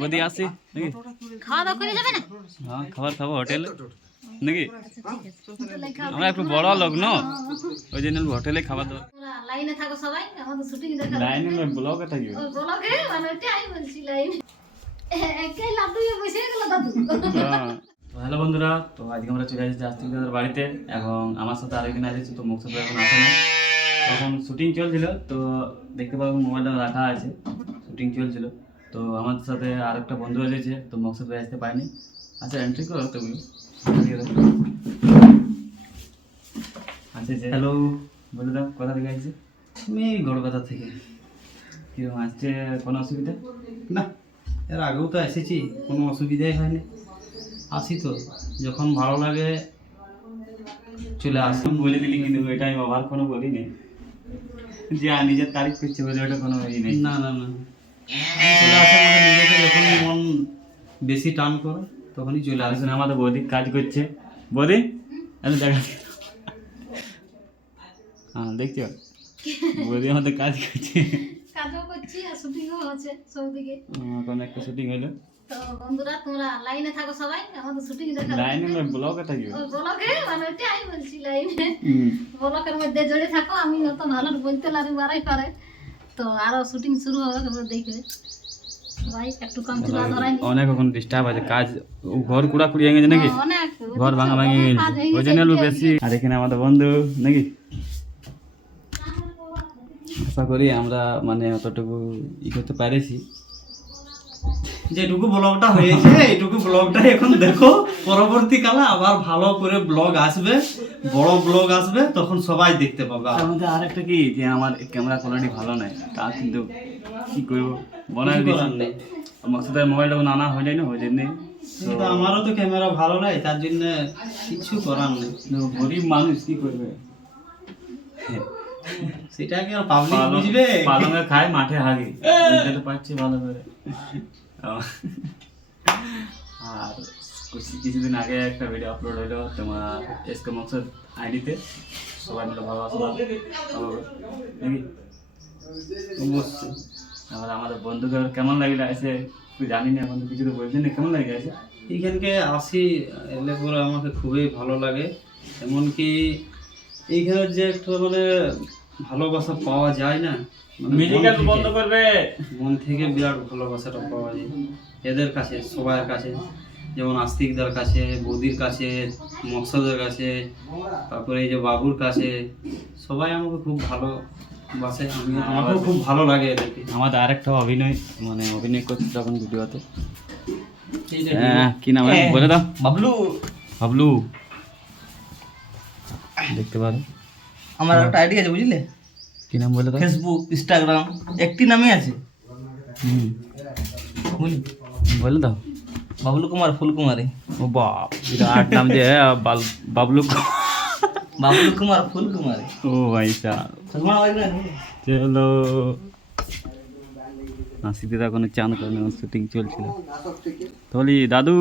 বদি আসি নাকি খাওয়া দাওয়া করে যাবে না? হ্যাঁ খাবার খাবো হোটেলে নাকি আমরা একটু বড় লোক না ওই জন্য হোটেলে খাবার দাবার লাইনে থাকো সবাই, আমাদের শুটিং দেখা লাইনে ব্লগে থাকি ব্লগে মানে ওটাই বলছি লাইনে একাই লাড্ডু বসে গেল দাদু। হ্যালো বন্ধুরা, তো আজকে আমরা চলে আসছি আস্তিক দাদার বাড়িতে এবং আমার সাথে আরেকদিন আসছি। তো মুখ সাথে এখন আসে না, তখন শুটিং চলছিল। তো দেখতে পাবো মোবাইলটা রাখা আছে, শুটিং চলছিল। তো আমার সাথে আরেকটা বন্ধু এসেছে, তো মুখ সাথে আসতে পারিনি। আচ্ছা এন্ট্রি করো তুমি। আচ্ছা হ্যালো বলে দাও, কোথা থেকে আসছে? আমি গড়কাতা থেকে। কিরকম আসছে, কোনো অসুবিধা? না, এর আগেও তো এসেছি, কোনো অসুবিধাই হয়নি। আসি তো, যখন ভালো লাগে চলে আসি। বলে দিলি, কিন্তু ওইটা আমি বাবার কোনো বলিনি যে নিজের তারিফ করছে বলে ওটা কোনো ই নেই। না না না, আমি চলে আসি। আমাদের নিজেকে যখন মন বেশি টান করে তখনই চলে আসি। আসলে আমাদের বৌদি কাজ করছে। বৌদি আমি দেখা হ্যাঁ দেখছো, বৌদি আমাদের কাজ করছে, কাজও করছি আর শুটিংও হচ্ছে সবদিকে। কোনো একটা শুটিং হলো। তো বন্ধুরা তোমরা লাইনে থাকো সবাই, আমাদের শুটিং দেখা লাইনে ব্লগে থাকি ব্লগে মানে ওটাই বলছি লাইনে ব্লগের মধ্যে জড়ে থাকো। আমি অত ভালো বলতে পারি বাড়াই পারে, তো আরো শুটিং শুরু হবে, তোমরা দেখবে। ভাই একটু কম ছিল ধরাই অনেক এখন ডিস্টার্ব আছে, কাজ ঘর কুড়া কুড়ি হয়ে গেছে নাকি, অনেক ঘর ভাঙা ভাঙি গেছে, ওই জন্য একটু বেশি। আর এখানে আমাদের বন্ধু নাকি, আশা করি আমরা মানে অতটুকু ই করতে পেরেছি। যেটুকু ব্লগটা হয়েছে এইটুকু ব্লগটা এখন দেখো, পরবর্তীকালে আবার ভালো করে ব্লগ আসবে, বড় ব্লগ আসবে, তখন সবাই দেখতে পাবে। তার মধ্যে আর একটা কি যে আমার ক্যামেরা কোয়ালিটি ভালো নাই, তা কিন্তু কি করবো বলার নেই। মকসুদের মোবাইলটা আনা হয় নাই না, ওই জন্যে। কিন্তু আমারও তো ক্যামেরা ভালো নাই, তার জন্য কিছু করার নেই। গরিব মানুষ কি করবে, সেটা কি আর পাবলিক বুঝবে? পালঙ্গে খায় মাঠে হাগি, বুঝতে তো পারছি ভালো করে। আর কিছুদিন আগে একটা ভিডিও আপলোড হলো তোমার এসকে মকসুদ আইডিতে, সবাই মিলে ভালোবাসা নাকি অবশ্যই। আবার আমাদের বন্ধুদের কেমন লাগলে আছে তুই জানি না, আমাদের কিছু তো বলছেন না, কেমন লাগে আছে এইখানকে আসি, এলে পরে আমাকে খুবই ভালো লাগে। এমনকি এইখানে যে একটা মানে ভালোবাসা পাওয়া যায় না, মানে মিউজিক্যাল বন্ধ করবে, মন থেকে বিরাট ভালোবাসাটা পাওয়া যায় এদের কাছে, সবার কাছে। যেমন আস্তিকদার কাছে, বৌদির কাছে, মকসদের কাছে, তারপরে এই যে বাবুর কাছে, সবাই আমাকে খুব ভালোবাসে। আমাকেও খুব ভালো লাগে এদেরকে। আমাদের আরেকটা অভিনয় মানে অভিনয় করছে তখন ভিডিওতে, এই যে কি নাম বলে দাও? বাবলু। বাবলু দেখতে পারো, আমার একটা আইডি আছে বুঝলে, কি নাম বলে দাও? ফেসবুক, ইনস্টাগ্রাম একটি নামই আছে, বুঝলি, বলে দাও। বাবলু কুমার ফুলকুমারী। ও বাপ, বিরাট নাম যে বাবলু। বাবলু কুমার ফুলকুমারী। ও ভাই সাহেব, চলো। নাসিকদের কোনো চান করে শুটিং চলছিল। বলি দাদু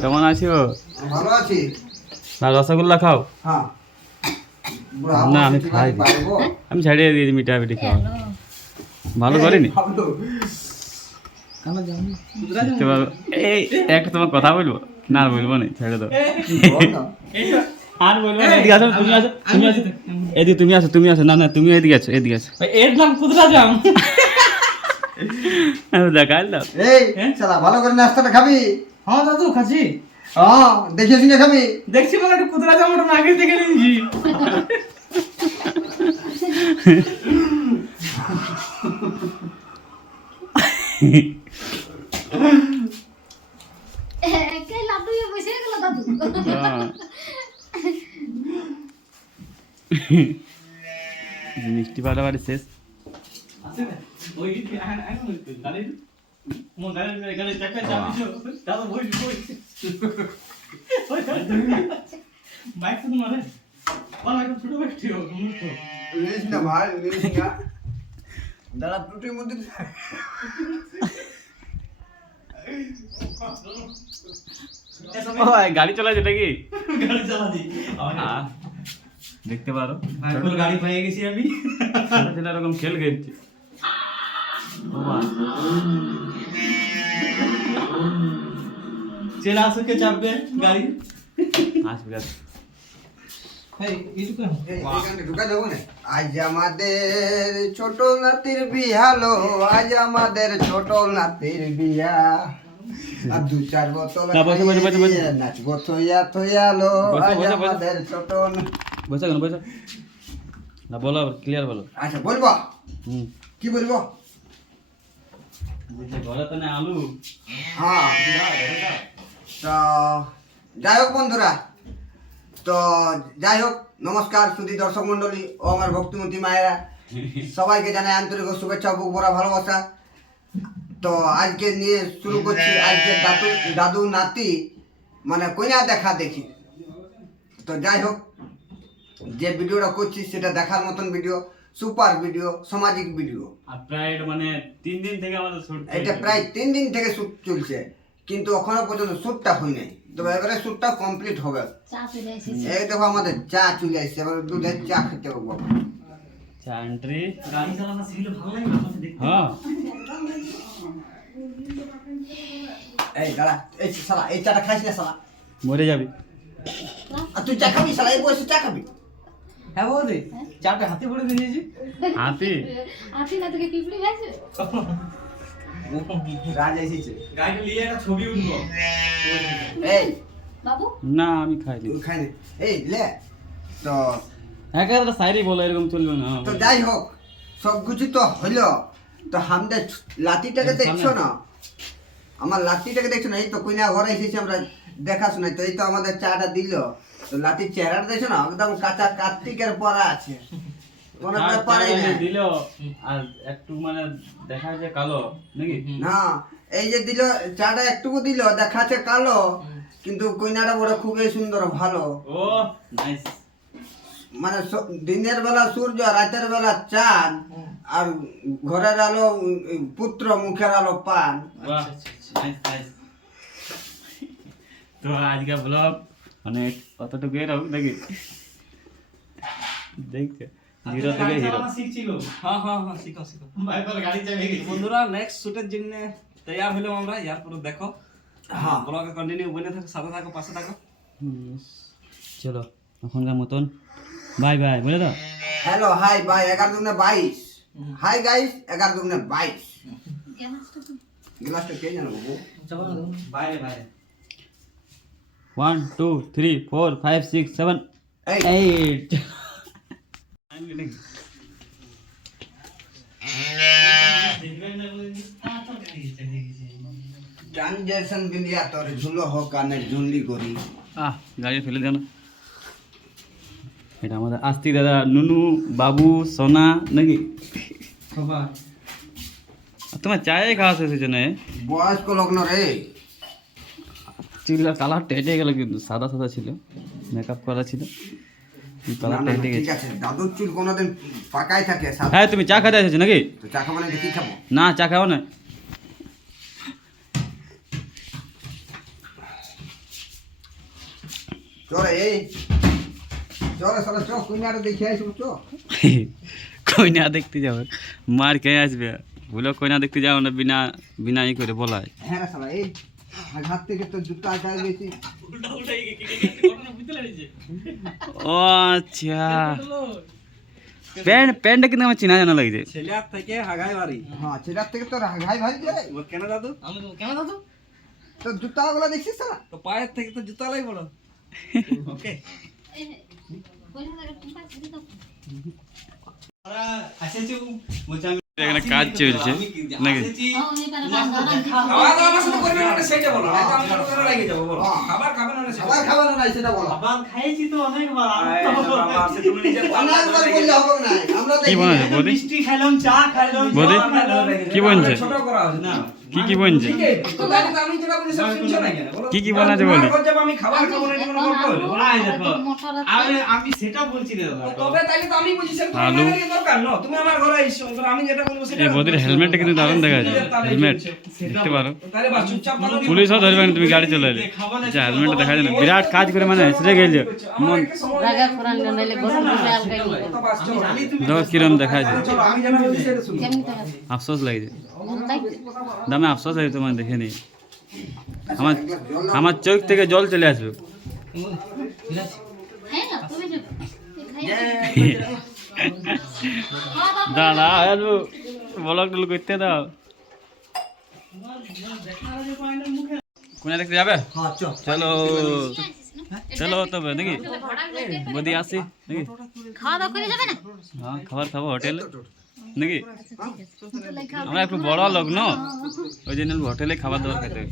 কেমন আছো? ভালো আছি। না রসগোল্লা খাও? হ্যাঁ। না আমি খাই, আমি ছাড়িয়ে দিই মিঠা মিঠি খাওয়া, ভালো করিনি। দেখতে পারো, এই একটা তোমার কথা বলবো না, আর বলবো না, ছেড়ে দাও। আর বলবো না, এদিকে আসো, তুমি আসো, তুমি আসো, এদিকে তুমি আসো, তুমি আসো, না না তুমি এদিকে আছো, এদিকে আছো। এর নাম কুদরা জাম। দেখাল দাও। এই শালা ভালো করে নাস্তাটা খাবি? হ্যাঁ দাদু খাচ্ছি, হ্যাঁ দেখে শুনে খাবি। দেখছি মানে একটু কুদরা জাম ওটা আগে থেকে নিয়েছি। একাই লাড্ডু বসে গেল দাদু। মিষ্টি বাড়াবাড়ি শেষ। লিস না ভাই, লিস না। দাঁড়া টুটির মধ্যে গাড়ি চলা যেটা কি গাড়ি চালাচ্ছি, দেখতে পারো, গাড়ি পেয়ে গেছি আমি। এরকম খেল খেলছে। চলে আসো কে চাপবে গাড়ি আসবে আসবে। এই এইটুকু এই গানটা ঢুকা দেবো না? আজ আমাদের ছোট নাতির বিহালো, আজ আমাদের ছোট নাতির বিয়া, আর 2-4 বোতল না, বসে, বসে, বসে, বসে। খাইয়ে নাচবো থইয়া থইয়ালো, বসে, আজ বসে, বসে। আমাদের ছোট বসে কেন বসে না, বলো ক্লিয়ার বলো। আচ্ছা বলবো, হুম কি বলবো? ঘরে তো না আলু। হ্যাঁ, তো যাই হোক বন্ধুরা, তো যাই হোক, নমস্কার সুধী দর্শক মন্ডলী ও আমার ভক্তিমতী মায়েরা, সবাইকে জানাই আন্তরিক ও শুভেচ্ছা, বুক ভরা ভালোবাসা। তো আজকে নিয়ে শুরু করছি আজকে দাদু নাতি মানে কইনা দেখা দেখি। তো যাই হোক, যে ভিডিওটা করছি সেটা দেখার মতন ভিডিও, সুপার ভিডিও, সামাজিক ভিডিও। আর প্রায় এটা মানে 3 দিন থেকে আমাদের শুট এটা প্রায় 3 দিন থেকে শ্যুট চলছে, কিন্তু এখনো পর্যন্ত শ্যুটটা হয় নাই। তবে এবারে শ্যুটটা কমপ্লিট হবে। চা চলে এসেছে। এই দেখো আমাদের চা চলে আসছে, এবার দুধের চা খেতে হবে বাবা। চান্ট্রি। গাড়ি চালানো শিখলে ভালো লাগে না আমাকে দেখতে। হ্যাঁ এই দাঁড়া, এই শালা এই চাটা খাইস না শালা। মরে যাবি। আর তুই চা খাবি শালা, এই বয়সে চা খাবি? হ্যাঁ বৌদি চাটা হাতে পড়ে দিয়েছি হাতি আছি না তোকে পিঁপড়ে গেছে। রাজ এসেছে। গাড়ি নিয়ে একটা ছবি উঠবো এই বাবু না আমি খাইনি। তুই খাই নে। এই লে, তো একেবারে সাইরি বলো, এরকম চলবে না। তো যাই হোক, সব কিছু তো হইলো। তো আমাদের লাঠিটাকে দেখছো না? আমার লাঠিটাকে দেখছো না? এই তো কইনা ঘরে এসেছি আমরা দেখাশোনায়। তো এই তো আমাদের চাটা দিল। তো লাঠির চেহারাটা দেখছো না? একদম কাঁচা কার্তিকের পরা আছে, কোনো ব্যাপারই না। দিল আর একটু মানে দেখা যায় কালো নাকি? না, এই যে দিল চাটা একটুকু দিল, দেখাচ্ছে কালো, কিন্তু কইনাটা বড় খুবই সুন্দর, ভালো। ও নাইস। মানে দিনের বেলা সূর্য, রাতের বেলা চাঁদ, আর ঘরের আলো পুত্র, মুখের আলো পান। বাহ নাইস নাইস। তো আজকে ব্লগ মানে কতটুকু এরকম নাকি? দেখছে হিরো থেকে হিরো। শিখছিল হ্যাঁ হ্যাঁ হ্যাঁ, শিখো শিখো। বাইপার গাড়ি চাপে গেছি বন্ধুরা নেক্সট শুটের জন্য তৈয়ার হলাম আমরা, এরপরে দেখো। হ্যাঁ। ব্লগে কন্টিনিউ বনে থাকো, সাথে থাকো, পাশে থাকো। চলো এখনকার মতন বাই বাই, বলে দাও। Hello, hi, bye, 11×22। Hi guys, 11×22। গ্যাসটা তো গ্লাসটা কে জানো বাবু? বাইরে বাইরে 1 2 3 4 5 6 7 এই 8 ট্রানজেকশন বিন্দিয়া তোর ঝুলো হোক কানের ঝুনলি করি। গাড়ি ফেলে দেও না। এটা আমাদের আস্তিক দাদা, নুনু, বাবু, সোনা নাকি? সবার তোমার চায়ে খাওয়া শেষ হয়েছে না? বয়স্ক লগ্ন রে। চুলটা কালারটা হেঁটে গেল, কিন্তু সাদা সাদা ছিল, মেকআপ করা ছিল, না, কালারটা না, হেঁটে ঠিক গেছে। আছে, দাদুর চুল কোনোদিন পাকাই থাকে। হ্যাঁ তুমি চা খেতে এসেছো নাকি? তো চা খাবো না, কি খাবো? না চা খাও না। চলে এই চলে চলে চ, কুইনারে দেখে আসবো চ। কইনা দেখতে যাবে, মার খেয়ে আসবে। বলো কইনা দেখতে যাও না, বিনা বিনা ই করে বলায়। হ্যাঁ রে শালা, এই হাত থেকে তো জুতা আটাই গেছি। ও আচ্ছা, প্যান্টটা কিন্তু আমার চেনা জানা লাগছে। ছেলের থেকে হাগাই বাড়ি। হ্যাঁ, ছেলের থেকে তো ঘাই ভাই যায়। ও কেন দাদু? আমি তো কেন দাদু তো জুতা গুলো দেখছিস শালা? তো পায়ের থেকে তো জুতা লাই বড়। ওকে এই বলুন না একটু পাশ দিতে। আসেছি বলছি আমি এখানে কাজ চলছে নাকি? হ্যাঁ এই পারে দাঁড়ান। খাওয়া দাওয়া আমার সাথে করবে না, সেটা বলো, না তো আমি কোনো করে রেগে যাবো, বলো। খাবার খাবে না সবাই খাবানো নাই সেটা বলো। খাবার খাইছি তো অনেকবার তুমি নিজে অনেকবার বললে হবে না, আমরা কি দেখি। বানাচ্ছে বৌদি? মিষ্টি খাইলাম, চা খাইলাম, বৌদি? জল খাইলাম। কি বলছে? ছোট করা হচ্ছে না। কি বলছে? ঠিক আছে, তো তাহলে তো আমি যেটা বলি সব শুনছো না কেন? বলো। কি বানাচ্ছে বলি? তোমার ঘর যাবো, আমি খাবার খাবো না, এটা কোনো গল্প হলো? ওরাই দেখো মোটর আছে। আমি সেটা বলছি রে দাদা। তবে তাইলে তো আমি বুঝি সেটা তোমার আলু। মানে দরকার না। তুমি আমার ঘরে এসো, তো আমি যেটা বলবো সেটা এই বৌদির হেলমেটটা কিন্তু দারুণ দেখা যাচ্ছে। হেলমেট দেখতে পারো, তাহলে বাস চুপচাপ বলো। পুলিশও ধরবে না, তুমি গাড়ি চলে এলে। আচ্ছা হেলমেটটা দেখা যায় না, বিরাট কাজ করে মানে সেটা গেছে মন। রাগা পুরান নাইলে গরম করে আর গাই নিবে। দেখো কিরম দেখা যায়, চলো আমি যেটা বলছি সেটা শুনো। কেমন তো আছে? আফসোস লাগছে, মন লাগছে? দামে আফসোস লাগে তোমার দেখে নি। আমার আমার চোখ থেকে জল চলে আসবে। হ্যাঁ না তুমি যে খাই দাঁড়া আসবো, ব্লগ টল করতে দাও। কোন দেখতে যাবে? হ্যাঁ চ চলো চলো তবে নাকি বদি আসি নাকি? খাওয়া দাওয়া করে যাবে না? হ্যাঁ খাবার খাবো হোটেলে নাকি? তাহলে খাও। আমরা একটু বড় লোক ন, ওই জন্য হোটেলে খাবার দাবার খেতে হবে।